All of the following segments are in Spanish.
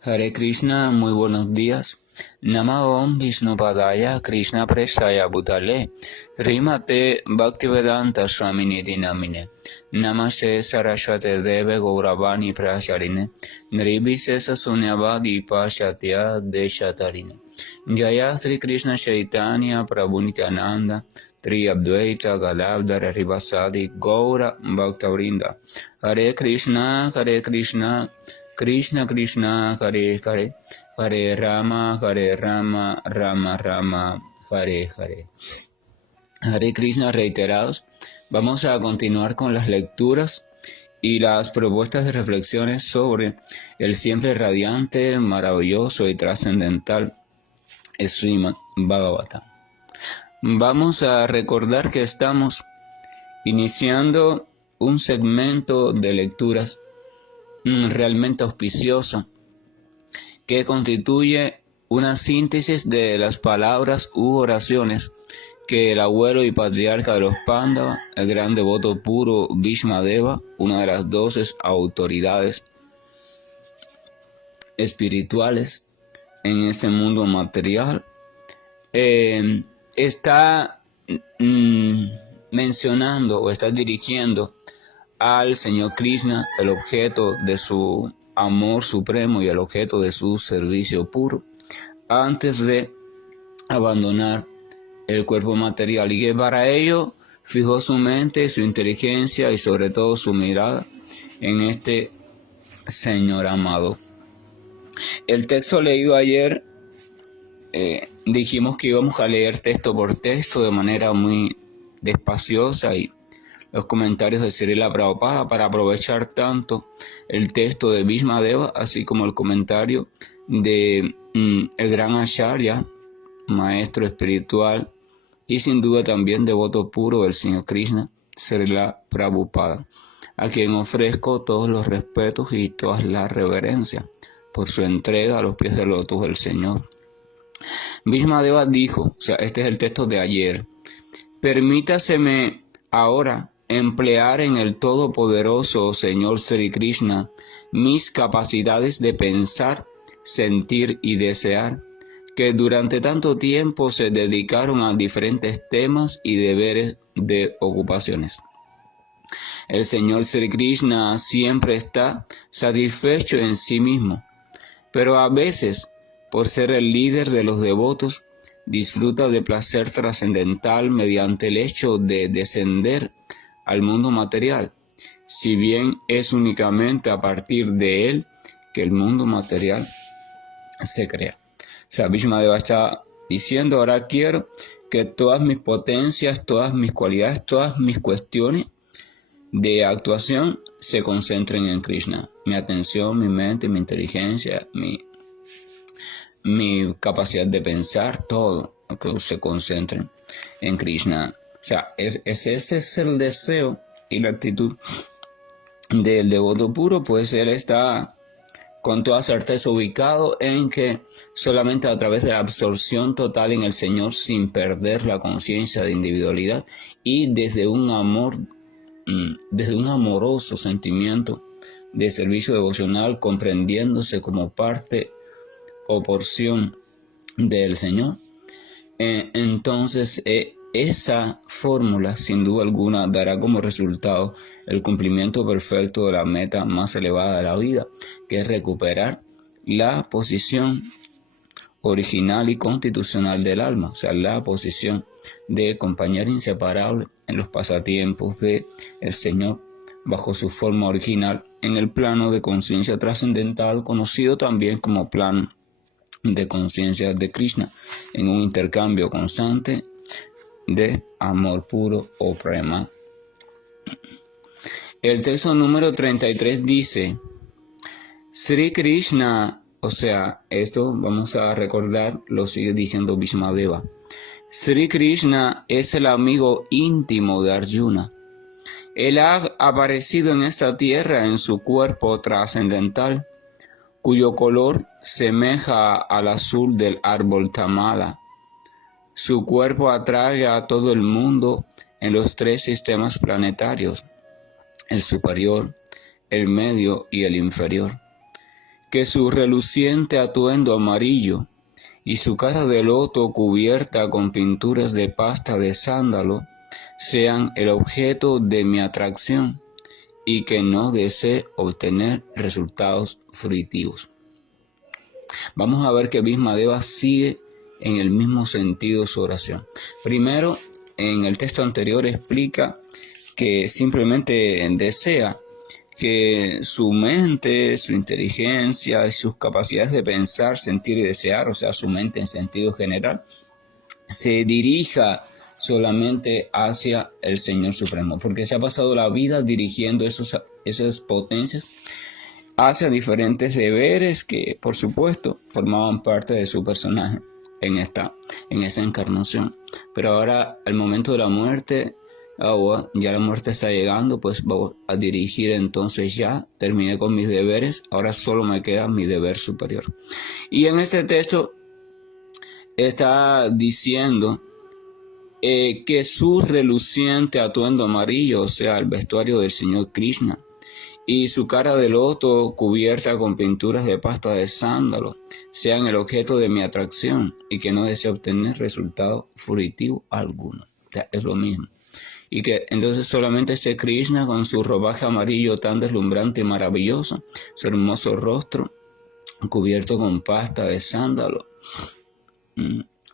Hare Krishna, muy buenos días. Nama Om Vishnupadaya Krishna Prestaya Bhutale Srimate Bhaktivedanta Swaminiti Namine Namaste Saraswate Deve Gauravani Pracharine Nirvishesha Sunyavadi Pashatya Deshatarine Jaya Sri Krishna Chaitanya Prabhu Nityananda Tri Advaita Gadadhara Rivasadi Gaura Bhaktavrinda Hare Krishna Krishna Krishna Hare Hare Hare Rama Rama Rama Hare Hare. Hare Krishna reiterados. Vamos a continuar con las lecturas y las propuestas de reflexiones sobre el siempre radiante, maravilloso y trascendental Srimad Bhagavatam. Vamos a recordar que estamos iniciando un segmento de lecturas realmente auspicioso que constituye una síntesis de las palabras u oraciones que el abuelo y patriarca de los Pándavas, el gran devoto puro Bhishmadeva, una de las 12 autoridades espirituales en este mundo material, está mencionando o está dirigiendo al Señor Krishna, el objeto de su amor supremo y el objeto de su servicio puro, antes de abandonar el cuerpo material, y que para ello fijó su mente, su inteligencia y sobre todo su mirada en este Señor amado. El texto leído ayer, dijimos que íbamos a leer texto por texto de manera muy despaciosa, y los comentarios de Srila Prabhupada para aprovechar tanto el texto de Bhishmadeva, así como el comentario de el gran Acharya, maestro espiritual y sin duda también devoto puro del Señor Krishna, Srila Prabhupada, a quien ofrezco todos los respetos y todas las reverencias por su entrega a los pies del lotus del Señor. Bhishmadeva dijo, o sea, este es el texto de ayer: permítaseme ahora emplear en el todopoderoso Señor Sri Krishna mis capacidades de pensar, sentir y desear, que durante tanto tiempo se dedicaron a diferentes temas y deberes de ocupaciones. El Señor Sri Krishna siempre está satisfecho en sí mismo, pero a veces, por ser el líder de los devotos, disfruta de placer trascendental mediante el hecho de descender al mundo material, si bien es únicamente a partir de él que el mundo material se crea. O sea, Bhishmadeva está diciendo: ahora quiero que todas mis potencias, todas mis cualidades, todas mis cuestiones de actuación se concentren en Krishna. Mi atención, mi mente, mi inteligencia, mi capacidad de pensar, todo que se concentren en Krishna. O sea, ese es el deseo y la actitud del devoto puro, pues él está con toda certeza ubicado en que solamente a través de la absorción total en el Señor, sin perder la conciencia de individualidad y desde un amoroso sentimiento de servicio devocional, comprendiéndose como parte o porción del Señor, entonces esa fórmula sin duda alguna dará como resultado el cumplimiento perfecto de la meta más elevada de la vida, que es recuperar la posición original y constitucional del alma, o sea, la posición de compañero inseparable en los pasatiempos del Señor bajo su forma original en el plano de conciencia trascendental, conocido también como plano de conciencia de Krishna, en un intercambio constante de amor puro o prema. El texto número 33 dice: Sri Krishna, o sea, esto vamos a recordar, lo sigue diciendo Bhishmadeva. Sri Krishna es el amigo íntimo de Arjuna. Él ha aparecido en esta tierra en su cuerpo trascendental, cuyo color semeja al azul del árbol tamala. Su cuerpo atrae a todo el mundo en los 3 sistemas planetarios, el superior, el medio y el inferior. que su reluciente atuendo amarillo y su cara de loto cubierta con pinturas de pasta de sándalo sean el objeto de mi atracción y que no desee obtener resultados fruitivos. Vamos a ver que Bhishmadeva sigue en el mismo sentido su oración. Primero, en el texto anterior explica que simplemente desea que su mente, su inteligencia y sus capacidades de pensar, sentir y desear, o sea, su mente en sentido general, se dirija solamente hacia el Señor Supremo, porque se ha pasado la vida dirigiendo esas potencias hacia diferentes deberes que, por supuesto, formaban parte de su personaje en esa encarnación. Pero ahora, al momento de la muerte, ya la muerte está llegando, pues voy a dirigir entonces ya, terminé con mis deberes, ahora solo me queda mi deber superior. Y en este texto está diciendo que su reluciente atuendo amarillo, o sea, el vestuario del Señor Krishna, y su cara de loto cubierta con pinturas de pasta de sándalo, sean el objeto de mi atracción y que no desee obtener resultado fruitivo alguno. O sea, es lo mismo. Y que entonces solamente este Krishna con su ropaje amarillo tan deslumbrante y maravilloso, su hermoso rostro cubierto con pasta de sándalo,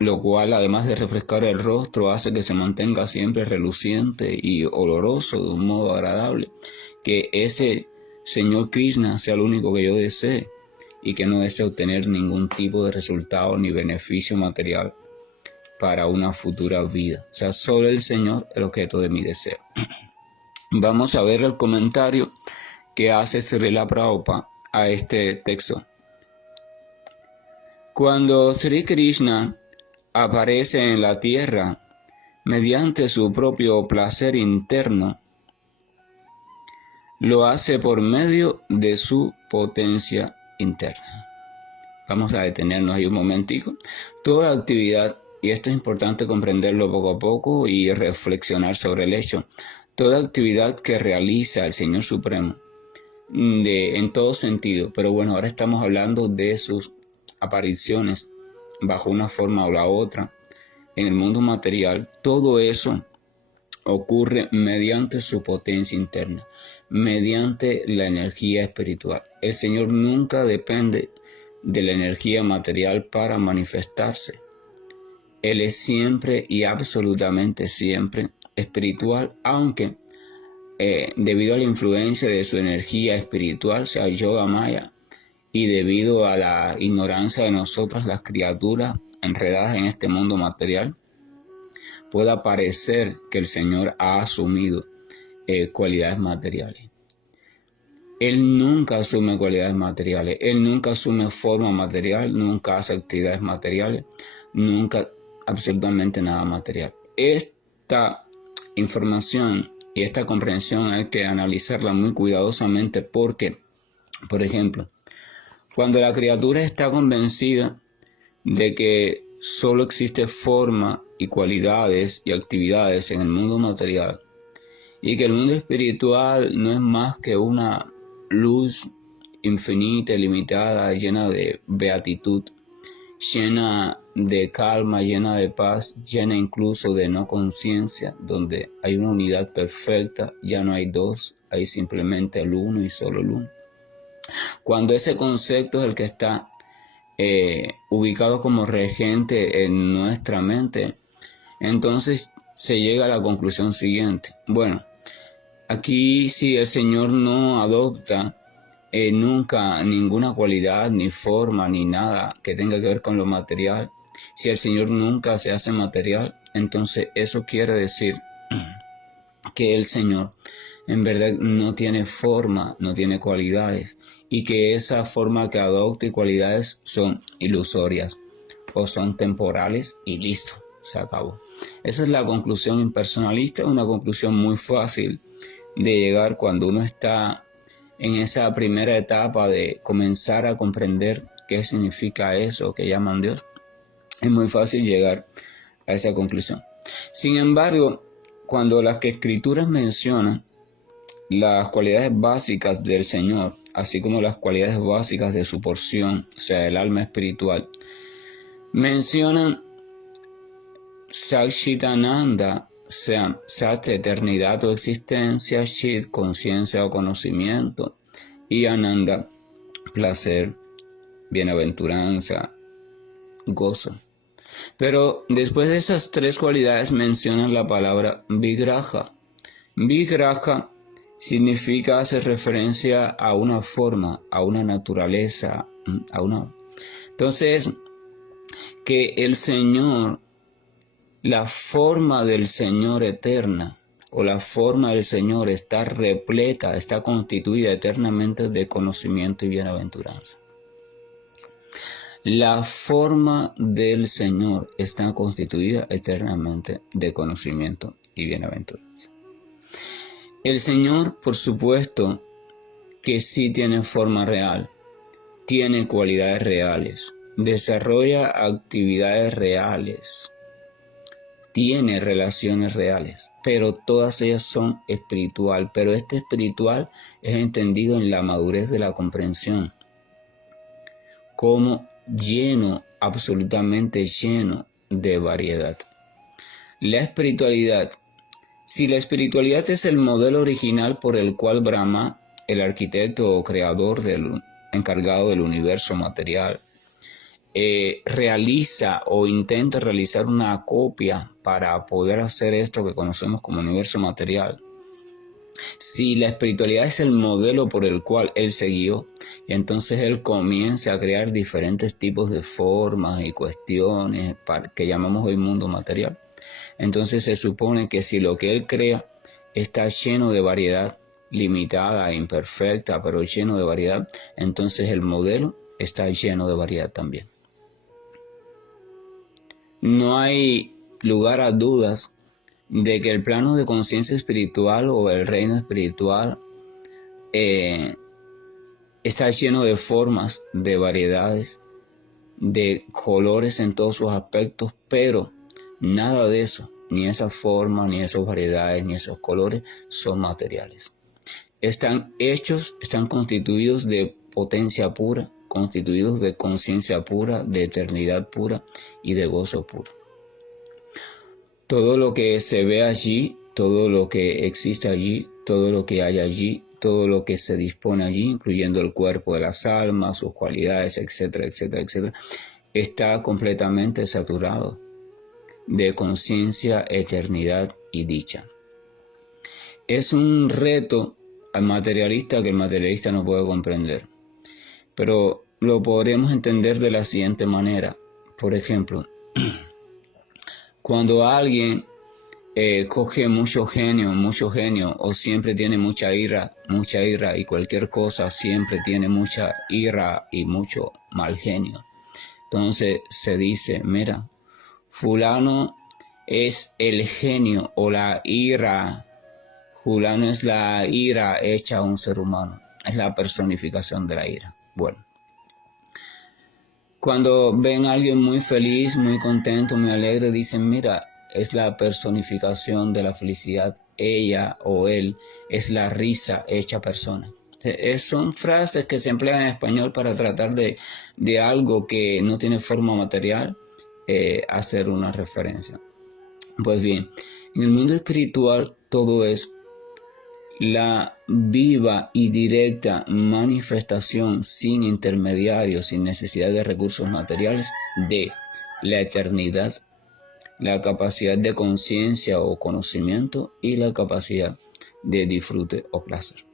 lo cual además de refrescar el rostro hace que se mantenga siempre reluciente y oloroso de un modo agradable, que ese Señor Krishna sea lo único que yo desee y que no desee obtener ningún tipo de resultado ni beneficio material para una futura vida. O sea, solo el Señor es el objeto de mi deseo. Vamos a ver el comentario que hace Srila Prabhupada a este texto. Cuando Sri Krishna aparece en la tierra mediante su propio placer interno, lo hace por medio de su potencia interna. Vamos a detenernos ahí un momentico. Toda actividad, y esto es importante comprenderlo poco a poco y reflexionar sobre el hecho, toda actividad que realiza el Señor Supremo, en todo sentido, pero bueno, ahora estamos hablando de sus apariciones bajo una forma o la otra en el mundo material, todo eso ocurre mediante su potencia interna, mediante la energía espiritual. El Señor nunca depende de la energía material para manifestarse. Él es siempre y absolutamente siempre espiritual, aunque debido a la influencia de su energía espiritual, sea Yoga Maya, y debido a la ignorancia de nosotras las criaturas enredadas en este mundo material, pueda parecer que el Señor ha asumido cualidades materiales. Él nunca asume cualidades materiales, Él nunca asume forma material, nunca hace actividades materiales, nunca absolutamente nada material. Esta información y esta comprensión hay que analizarla muy cuidadosamente porque, por ejemplo, cuando la criatura está convencida de que solo existe forma y cualidades y actividades en el mundo material y que el mundo espiritual no es más que una luz infinita, ilimitada, llena de beatitud, llena de calma, llena de paz, llena incluso de no conciencia, donde hay una unidad perfecta, ya no hay dos, hay simplemente el uno y solo el uno. Cuando ese concepto es el que está ubicado como regente en nuestra mente, entonces se llega a la conclusión siguiente. Bueno, aquí si el Señor no adopta nunca ninguna cualidad, ni forma, ni nada que tenga que ver con lo material, si el Señor nunca se hace material, entonces eso quiere decir que el Señor en verdad no tiene forma, no tiene cualidades, y que esa forma que adopta y cualidades son ilusorias o son temporales y listo, se acabó. Esa es la conclusión impersonalista, una conclusión muy fácil de llegar cuando uno está en esa primera etapa de comenzar a comprender qué significa eso que llaman Dios. Es muy fácil llegar a esa conclusión. Sin embargo, cuando las escrituras mencionan las cualidades básicas del Señor, así como las cualidades básicas de su porción, o sea, el alma espiritual, mencionan Satchitananda, o sea, Sat, eternidad o existencia, Chit, conciencia o conocimiento, y Ananda, placer, bienaventuranza, gozo. Pero después de esas tres cualidades mencionan la palabra Vigraha. Vigraha significa, hace referencia a una forma, a una naturaleza, a una... Entonces, que el Señor, la forma del Señor eterna, o la forma del Señor está repleta, está constituida eternamente de conocimiento y bienaventuranza. La forma del Señor está constituida eternamente de conocimiento y bienaventuranza. El Señor, por supuesto, que sí tiene forma real, tiene cualidades reales, desarrolla actividades reales, tiene relaciones reales, pero todas ellas son espiritual. Pero este espiritual es entendido en la madurez de la comprensión, como lleno, absolutamente lleno de variedad. La espiritualidad. Si la espiritualidad es el modelo original por el cual Brahma, el arquitecto o creador encargado del universo material, realiza o intenta realizar una copia para poder hacer esto que conocemos como universo material. Si la espiritualidad es el modelo por el cual él se guió, entonces él comienza a crear diferentes tipos de formas y cuestiones que llamamos hoy mundo material. Entonces se supone que si lo que él crea está lleno de variedad, limitada e imperfecta, pero lleno de variedad, entonces el modelo está lleno de variedad también. No hay lugar a dudas de que el plano de conciencia espiritual o el reino espiritual está lleno de formas, de variedades, de colores en todos sus aspectos, pero nada de eso, ni esa forma, ni esas variedades, ni esos colores son materiales. Están hechos, están constituidos de potencia pura, constituidos de conciencia pura, de eternidad pura y de gozo puro. Todo lo que se ve allí, todo lo que existe allí, todo lo que hay allí, todo lo que se dispone allí, incluyendo el cuerpo de las almas, sus cualidades, etcétera, etcétera, etcétera, está completamente saturado de conciencia, eternidad y dicha. Es un reto al materialista que el materialista no puede comprender, pero lo podremos entender de la siguiente manera. Por ejemplo, cuando alguien coge mucho genio, o siempre tiene mucha ira, y cualquier cosa siempre tiene mucha ira y mucho mal genio, entonces se dice, mira, fulano es el genio o la ira, fulano es la ira hecha a un ser humano, es la personificación de la ira. Bueno, cuando ven a alguien muy feliz, muy contento, muy alegre, dicen, mira, es la personificación de la felicidad, ella o él es la risa hecha persona. Son frases que se emplean en español para tratar de algo que no tiene forma material, hacer una referencia. Pues bien, en el mundo espiritual todo es la viva y directa manifestación sin intermediarios, sin necesidad de recursos materiales, de la eternidad, la capacidad de conciencia o conocimiento y la capacidad de disfrute o placer.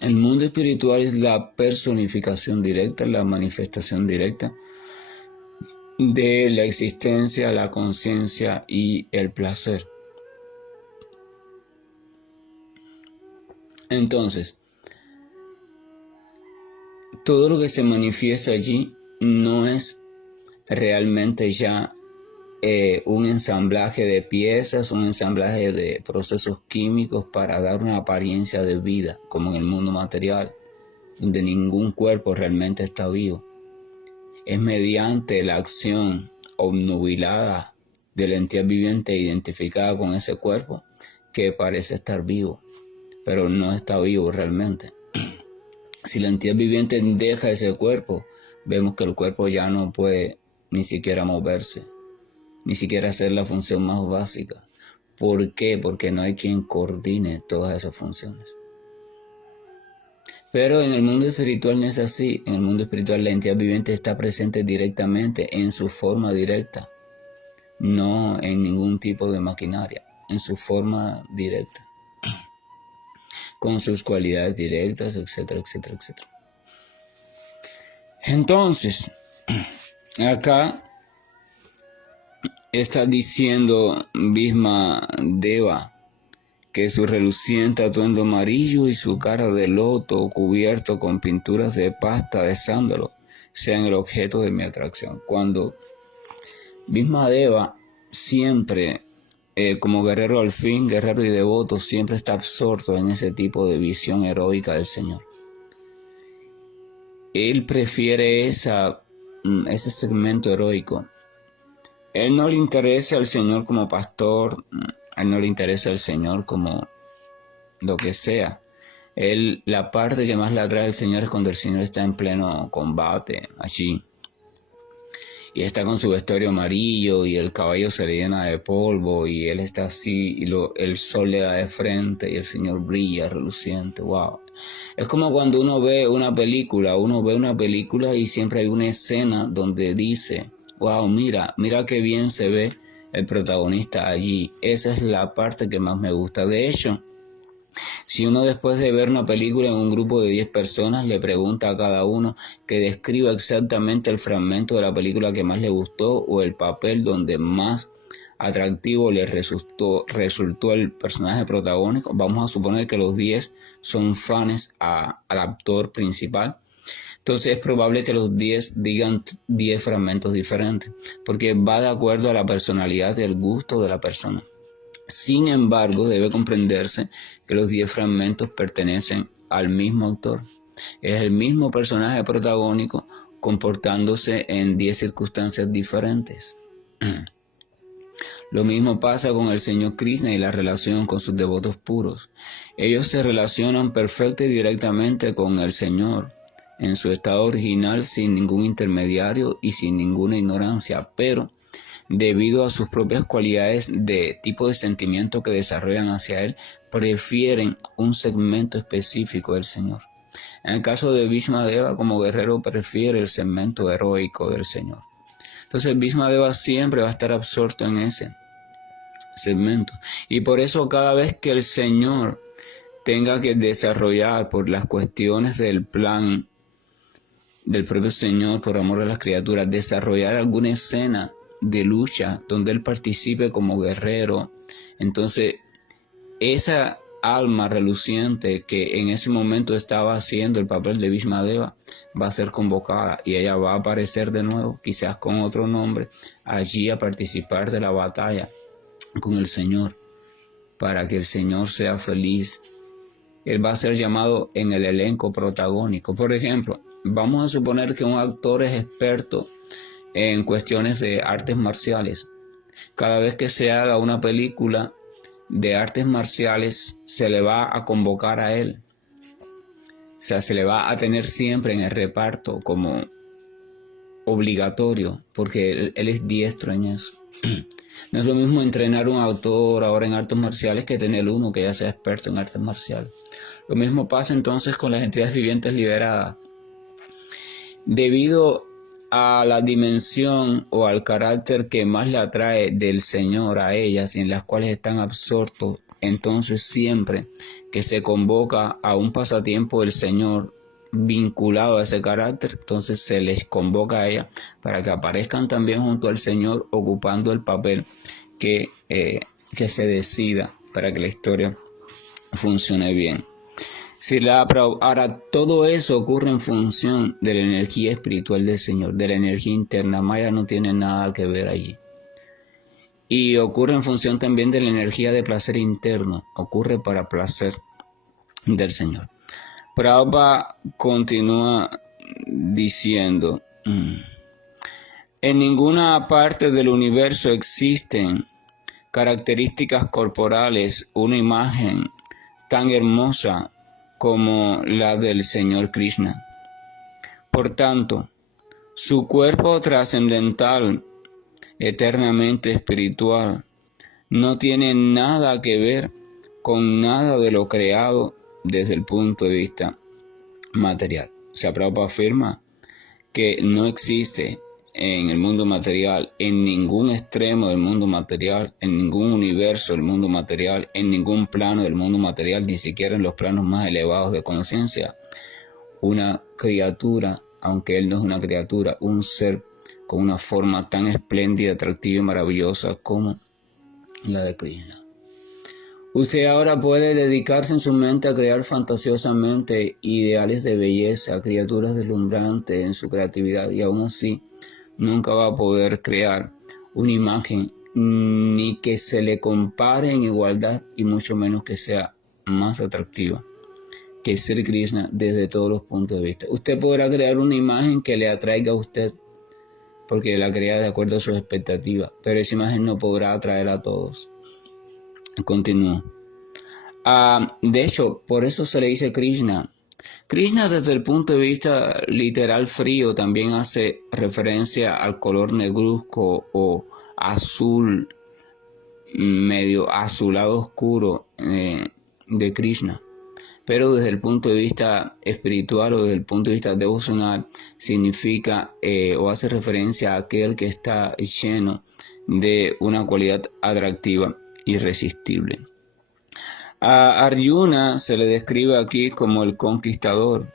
El mundo espiritual es la personificación directa, la manifestación directa de la existencia, la conciencia y el placer. Entonces, todo lo que se manifiesta allí no es realmente ya un ensamblaje de piezas, un ensamblaje de procesos químicos para dar una apariencia de vida, como en el mundo material, donde ningún cuerpo realmente está vivo. Es mediante la acción obnubilada de la entidad viviente identificada con ese cuerpo que parece estar vivo, pero no está vivo realmente. Si la entidad viviente deja ese cuerpo, vemos que el cuerpo ya no puede ni siquiera moverse, ni siquiera hacer la función más básica. ¿Por qué? Porque no hay quien coordine todas esas funciones. Pero en el mundo espiritual no es así. En el mundo espiritual la entidad viviente está presente directamente en su forma directa, no en ningún tipo de maquinaria, en su forma directa, con sus cualidades directas, etcétera, etcétera, etcétera. Entonces, acá está diciendo Bhishma Deva que su reluciente atuendo amarillo y su cara de loto cubierto con pinturas de pasta de sándalo sean el objeto de mi atracción. Cuando Bhishma Deva siempre, como guerrero al fin, guerrero y devoto, siempre está absorto en ese tipo de visión heroica del Señor. Él prefiere ese segmento heroico. Él no le interesa al Señor como pastor, a él no le interesa al Señor como lo que sea. Él, la parte que más le atrae al Señor es cuando el Señor está en pleno combate, allí. Y está con su vestuario amarillo y el caballo se le llena de polvo y él está así y el sol le da de frente y el Señor brilla reluciente. Wow. Es como cuando uno ve una película y siempre hay una escena donde dice, wow, mira qué bien se ve el protagonista allí. Esa es la parte que más me gusta. De hecho, si uno después de ver una película en un grupo de 10 personas le pregunta a cada uno que describa exactamente el fragmento de la película que más le gustó o el papel donde más atractivo le resultó el personaje protagónico, vamos a suponer que los 10 son fans al actor principal. Entonces es probable que los 10 digan 10 fragmentos diferentes, porque va de acuerdo a la personalidad y el gusto de la persona. Sin embargo, debe comprenderse que los 10 fragmentos pertenecen al mismo autor. Es el mismo personaje protagónico comportándose en 10 circunstancias diferentes. Lo mismo pasa con el Señor Krishna y la relación con sus devotos puros. Ellos se relacionan perfecta y directamente con el Señor en su estado original sin ningún intermediario y sin ninguna ignorancia, pero debido a sus propias cualidades de tipo de sentimiento que desarrollan hacia Él, prefieren un segmento específico del Señor. En el caso de Bhishma Deva, como guerrero, prefiere el segmento heroico del Señor. Entonces Bhishma Deva siempre va a estar absorto en ese segmento. Y por eso cada vez que el Señor tenga que desarrollar por las cuestiones del plan del propio Señor, por amor a las criaturas, desarrollar alguna escena de lucha donde él participe como guerrero, entonces esa alma reluciente que en ese momento estaba haciendo el papel de Bhishma Deva va a ser convocada y ella va a aparecer de nuevo, quizás con otro nombre, allí a participar de la batalla con el Señor, para que el Señor sea feliz. Él va a ser llamado en el elenco protagónico. Por ejemplo, vamos a suponer que un actor es experto en cuestiones de artes marciales. Cada vez que se haga una película de artes marciales, se le va a convocar a él. O sea, se le va a tener siempre en el reparto como obligatorio, porque él es diestro en eso. No es lo mismo entrenar un autor ahora en artes marciales que tener uno que ya sea experto en artes marciales. Lo mismo pasa entonces con las entidades vivientes liberadas. Debido a la dimensión o al carácter que más le atrae del Señor a ellas y en las cuales están absortos, entonces siempre que se convoca a un pasatiempo del Señor vinculado a ese carácter, entonces se les convoca a ellas para que aparezcan también junto al Señor ocupando el papel que se decida para que la historia funcione bien. Ahora, todo eso ocurre en función de la energía espiritual del Señor, de la energía interna. Maya no tiene nada que ver allí. Y ocurre en función también de la energía de placer interno. Ocurre para placer del Señor. Prabhupada continúa diciendo, en ninguna parte del universo existen características corporales, una imagen tan hermosa como la del Señor Krishna. Por tanto, su cuerpo trascendental, eternamente espiritual, no tiene nada que ver con nada de lo creado desde el punto de vista material. O sea, Prabhupada afirma que no existe en el mundo material, en ningún extremo del mundo material, en ningún universo del mundo material, en ningún plano del mundo material, ni siquiera en los planos más elevados de conciencia, una criatura, aunque él no es una criatura, un ser con una forma tan espléndida, atractiva y maravillosa como la de Krishna. Usted ahora puede dedicarse en su mente a crear fantasiosamente ideales de belleza, criaturas deslumbrantes en su creatividad, y aún así nunca va a poder crear una imagen ni que se le compare en igualdad, y mucho menos que sea más atractiva que Sri Krishna desde todos los puntos de vista. Usted podrá crear una imagen que le atraiga a usted porque la crea de acuerdo a sus expectativas, pero esa imagen no podrá atraer a todos. Continúo. De hecho, por eso se le dice Krishna. Krishna, desde el punto de vista literal frío, también hace referencia al color negruzco o azul, medio azulado oscuro de Krishna. Pero desde el punto de vista espiritual o desde el punto de vista devocional, significa o hace referencia a aquel que está lleno de una cualidad atractiva, irresistible. A Arjuna se le describe aquí como el conquistador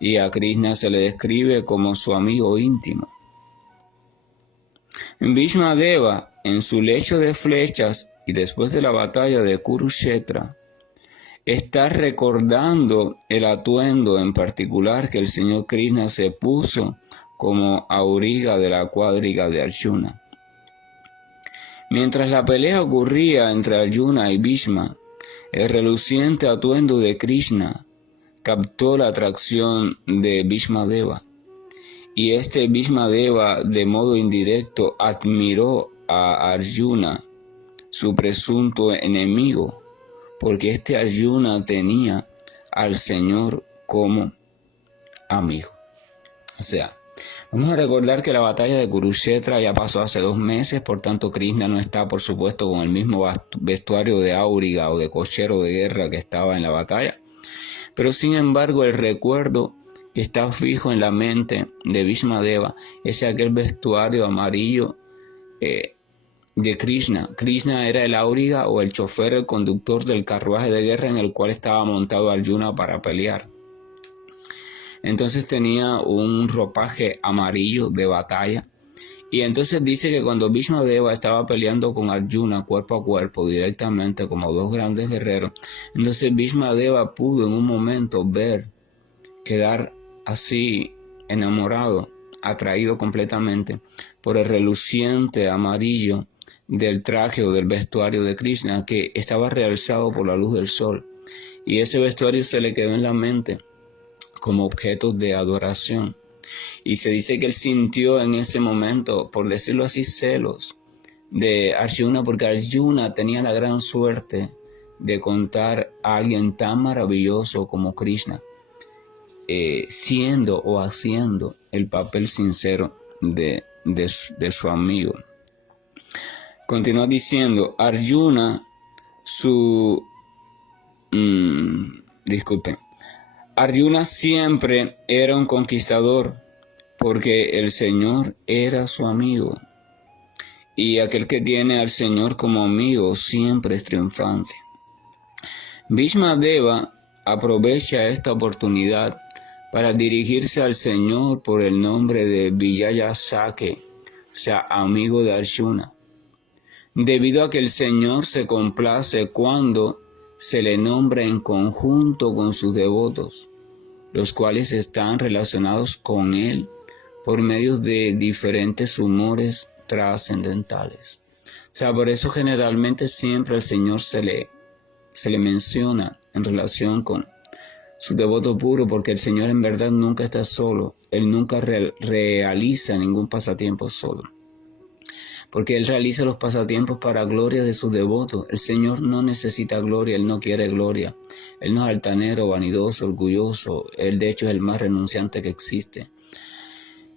y a Krishna se le describe como su amigo íntimo. Bhishma Deva, en su lecho de flechas y después de la batalla de Kurukshetra, está recordando el atuendo en particular que el Señor Krishna se puso como auriga de la cuadriga de Arjuna. Mientras la pelea ocurría entre Arjuna y Bhishma, el reluciente atuendo de Krishna captó la atracción de Bhishma Deva, y este Bhishma Deva de modo indirecto admiró a Arjuna, su presunto enemigo, porque este Arjuna tenía al Señor como amigo. O sea, vamos a recordar que la batalla de Kurukshetra ya pasó hace 2 meses, por tanto Krishna no está, por supuesto, con el mismo vestuario de auriga o de cochero de guerra que estaba en la batalla. Pero sin embargo, el recuerdo que está fijo en la mente de Bhishma Deva es aquel vestuario amarillo de Krishna. Krishna era el auriga o el chofer, el conductor del carruaje de guerra en el cual estaba montado Arjuna para pelear. Entonces tenía un ropaje amarillo de batalla. Y entonces dice que cuando Bhishma Deva estaba peleando con Arjuna cuerpo a cuerpo, directamente como 2 grandes guerreros, entonces Bhishma Deva pudo en un momento quedar así enamorado, atraído completamente por el reluciente amarillo del traje o del vestuario de Krishna, que estaba realzado por la luz del sol. Y ese vestuario se le quedó en la mente como objeto de adoración. Y se dice que él sintió en ese momento, por decirlo así, celos de Arjuna, porque Arjuna tenía la gran suerte de contar a alguien tan maravilloso como Krishna, siendo o haciendo el papel sincero de su amigo. Continúa diciendo, Arjuna, Arjuna siempre era un conquistador, porque el Señor era su amigo, y aquel que tiene al Señor como amigo siempre es triunfante. Bhishma Deva aprovecha esta oportunidad para dirigirse al Señor por el nombre de Vijaya Sake, o sea, amigo de Arjuna, debido a que el Señor se complace cuando se le nombra en conjunto con sus devotos, los cuales están relacionados con Él por medio de diferentes humores trascendentales. O sea, por eso generalmente siempre al Señor se le menciona en relación con su devoto puro, porque el Señor en verdad nunca está solo, Él nunca realiza ningún pasatiempo solo. porque Él realiza los pasatiempos para gloria de sus devotos. El Señor no necesita gloria, Él no quiere gloria. Él no es altanero, vanidoso, orgulloso. Él de hecho es el más renunciante que existe,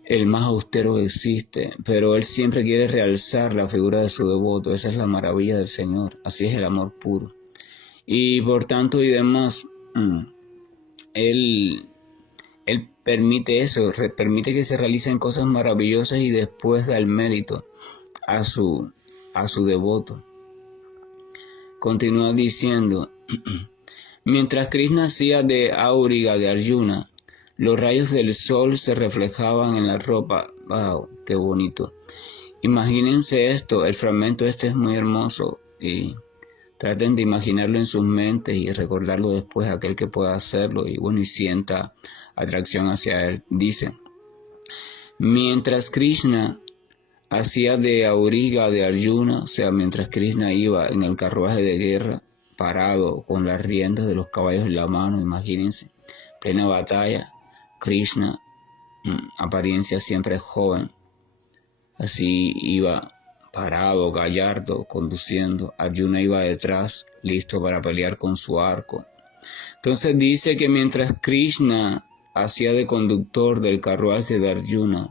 el más austero que existe, pero Él siempre quiere realzar la figura de su devoto. Esa es la maravilla del Señor, así es el amor puro. Y por tanto y demás, Él permite eso, permite que se realicen cosas maravillosas y después da el mérito a su devoto. Continúa diciendo, mientras Krishna hacía de auriga de Arjuna, los rayos del sol se reflejaban en la ropa. ¡Wow! ¡Qué bonito! Imagínense esto, el fragmento este es muy hermoso y traten de imaginarlo en sus mentes y recordarlo después a aquel que pueda hacerlo y bueno, y sienta atracción hacia él. Dice, mientras Krishna hacía de auriga de Arjuna, o sea, mientras Krishna iba en el carruaje de guerra, parado con las riendas de los caballos en la mano, imagínense, plena batalla, Krishna, apariencia siempre joven, así iba parado, gallardo, conduciendo. Arjuna iba detrás, listo para pelear con su arco. Entonces dice que mientras Krishna hacía de conductor del carruaje de Arjuna,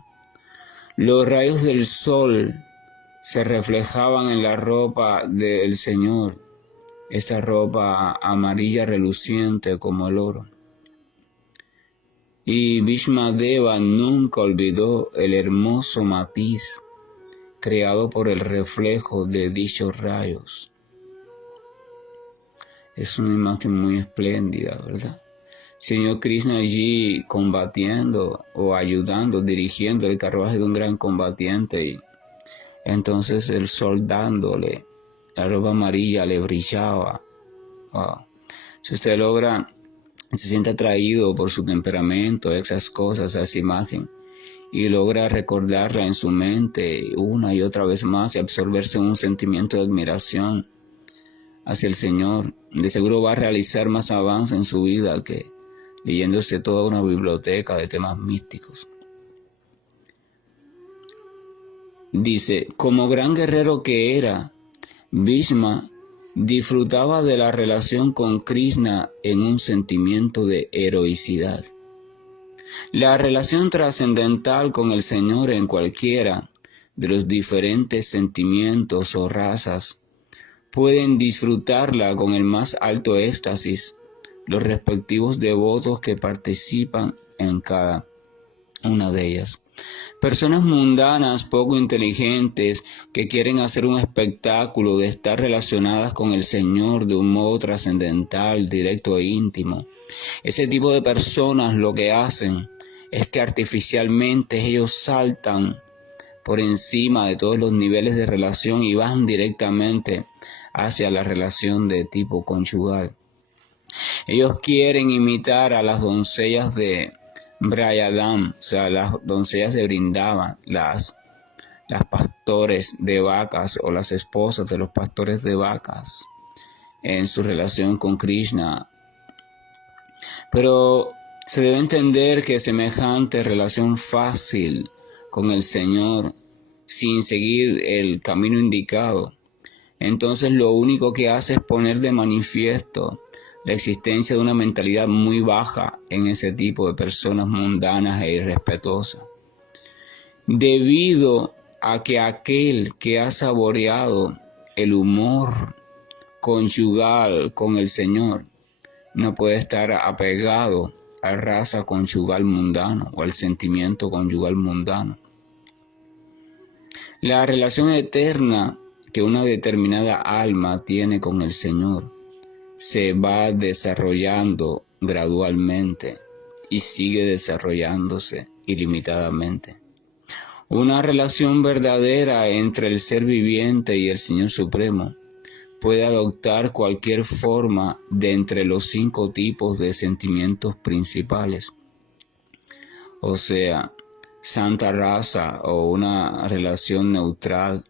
los rayos del sol se reflejaban en la ropa del Señor, esta ropa amarilla reluciente como el oro. Y Bhishmadeva nunca olvidó el hermoso matiz creado por el reflejo de dichos rayos. Es una imagen muy espléndida, ¿verdad? Señor Krishna allí combatiendo o ayudando, dirigiendo el carruaje de un gran combatiente, y entonces el sol dándole la ropa amarilla le brillaba. Wow. Si usted logra, se siente atraído por su temperamento, esas cosas, esa imagen, y logra recordarla en su mente una y otra vez más y absorberse un sentimiento de admiración hacia el Señor, de seguro va a realizar más avance en su vida que leyéndose toda una biblioteca de temas místicos. Dice, como gran guerrero que era, Bhishma disfrutaba de la relación con Krishna en un sentimiento de heroicidad. La relación trascendental con el Señor en cualquiera de los diferentes sentimientos o razas pueden disfrutarla con el más alto éxtasis los respectivos devotos que participan en cada una de ellas. Personas mundanas poco inteligentes que quieren hacer un espectáculo de estar relacionadas con el Señor de un modo trascendental, directo e íntimo. Ese tipo de personas lo que hacen es que artificialmente ellos saltan por encima de todos los niveles de relación y van directamente hacia la relación de tipo conyugal. Ellos quieren imitar a las doncellas de Brayadam, o sea, las doncellas de Brindavan, las pastores de vacas o las esposas de los pastores de vacas en su relación con Krishna. Pero se debe entender que semejante relación fácil con el Señor, sin seguir el camino indicado, entonces lo único que hace es poner de manifiesto la existencia de una mentalidad muy baja en ese tipo de personas mundanas e irrespetuosas. Debido a que aquel que ha saboreado el humor conyugal con el Señor no puede estar apegado a la raza conyugal mundano o al sentimiento conyugal mundano. La relación eterna que una determinada alma tiene con el Señor se va desarrollando gradualmente y sigue desarrollándose ilimitadamente. Una relación verdadera entre el ser viviente y el Señor Supremo puede adoptar cualquier forma de entre los 5 tipos de sentimientos principales, o sea, Santa Rasa o una relación neutral,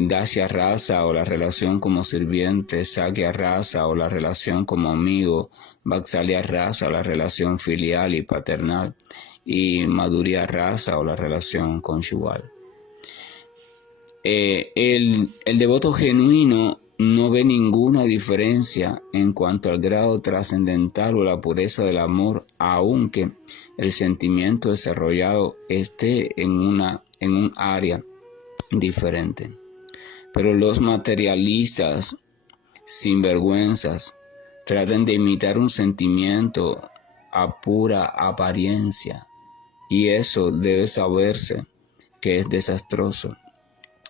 Dasya Rasa o la relación como sirviente, Sakya Rasa o la relación como amigo, Vatsalya Rasa o la relación filial y paternal, y Madhurya Rasa o la relación conyugal. El devoto genuino no ve ninguna diferencia en cuanto al grado trascendental o la pureza del amor, aunque el sentimiento desarrollado esté en un área diferente. Pero los materialistas sinvergüenzas tratan de imitar un sentimiento a pura apariencia, y eso debe saberse que es desastroso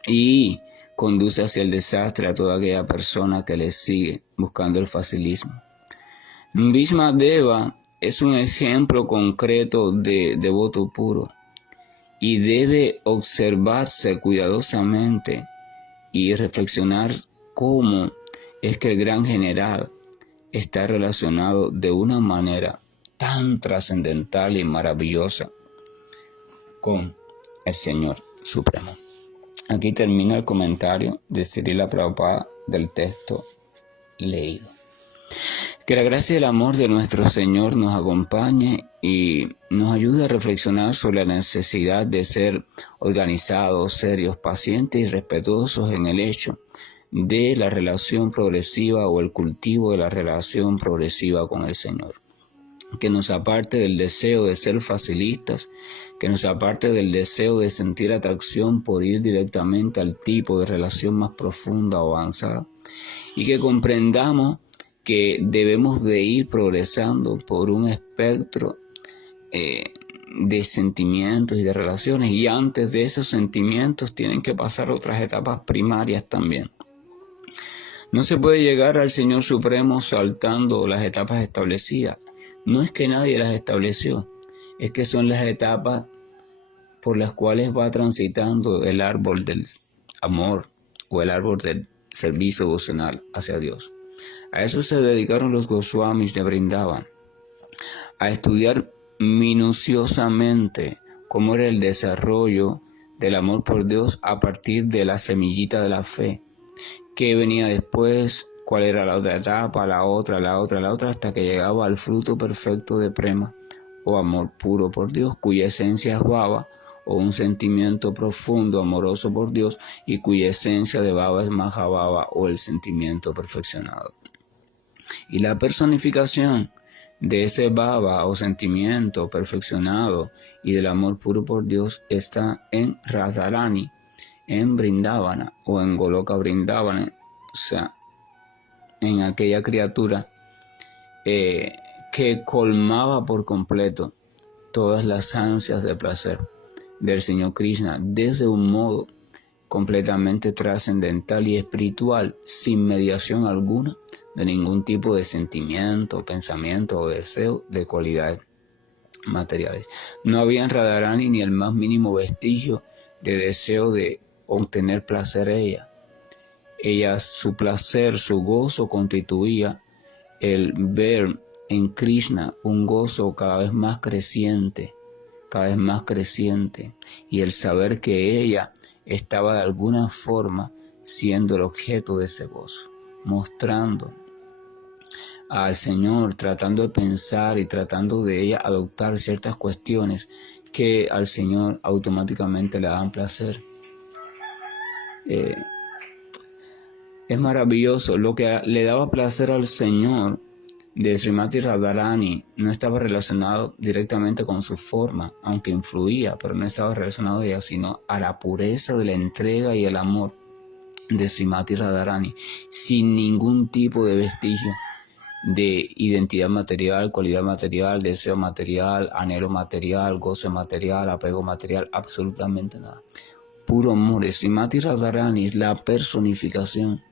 y conduce hacia el desastre a toda aquella persona que le sigue buscando el facilismo. Bhishma Deva es un ejemplo concreto de devoto puro y debe observarse cuidadosamente y reflexionar cómo es que el gran general está relacionado de una manera tan trascendental y maravillosa con el Señor Supremo. Aquí termina el comentario de Srila Prabhupada del texto leído. Que la gracia y el amor de nuestro Señor nos acompañe y nos ayude a reflexionar sobre la necesidad de ser organizados, serios, pacientes y respetuosos en el hecho de la relación progresiva o el cultivo de la relación progresiva con el Señor. Que nos aparte del deseo de ser facilistas, que nos aparte del deseo de sentir atracción por ir directamente al tipo de relación más profunda o avanzada, y que comprendamos que debemos de ir progresando por un espectro de sentimientos y de relaciones, y antes de esos sentimientos tienen que pasar otras etapas primarias también. No se puede llegar al Señor Supremo saltando las etapas establecidas. No es que nadie las estableció, es que son las etapas por las cuales va transitando el árbol del amor o el árbol del servicio devocional hacia Dios. A eso se dedicaron los Goswamis de Vrindavan, a estudiar minuciosamente cómo era el desarrollo del amor por Dios a partir de la semillita de la fe, qué venía después, cuál era la otra etapa, la otra, hasta que llegaba al fruto perfecto de prema o amor puro por Dios, cuya esencia es bhava o un sentimiento profundo, amoroso por Dios, y cuya esencia de bhava es mahabhava o el sentimiento perfeccionado. Y la personificación de ese bhava o sentimiento perfeccionado y del amor puro por Dios está en Radharani, en Vrindavana o en Goloka Vrindavana, o sea, en aquella criatura que colmaba por completo todas las ansias de placer del Señor Krishna desde un modo completamente trascendental y espiritual, sin mediación alguna de ningún tipo de sentimiento, pensamiento o deseo de cualidades materiales. No había en Radharani ni el más mínimo vestigio de deseo de obtener placer ella. Su placer, su gozo constituía el ver en Krishna un gozo cada vez más creciente, y el saber que ella estaba de alguna forma siendo el objeto de ese gozo, mostrando al Señor, tratando de pensar y tratando de ella adoptar ciertas cuestiones que al Señor automáticamente le dan placer. Es maravilloso. Lo que le daba placer al Señor de Srimati Radharani no estaba relacionado directamente con su forma, aunque influía, pero no estaba relacionado a ella, sino a la pureza de la entrega y el amor de Srimati Radharani, sin ningún tipo de vestigio de identidad material, cualidad material, deseo material, anhelo material, goce material, apego material, absolutamente nada. Puro amor. Srimati Radharani es la personificación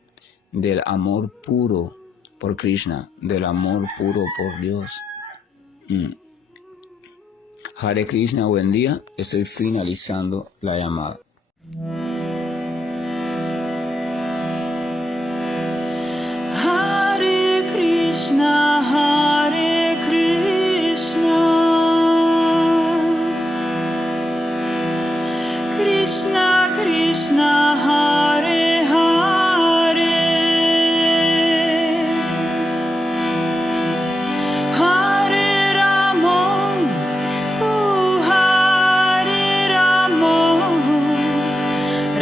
del amor puro por Krishna, del amor puro por Dios. Hare Krishna, buen día. Estoy finalizando la llamada. Hare Krishna, Hare Krishna, Krishna Krishna, Hare Hare, Hare Rama, Hare Rama,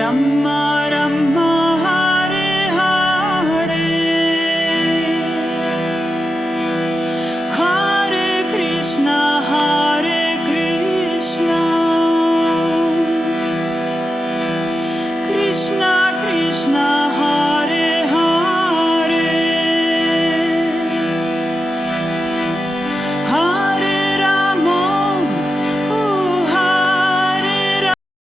Rama Rama Hare Hare Hare Krishna Krishna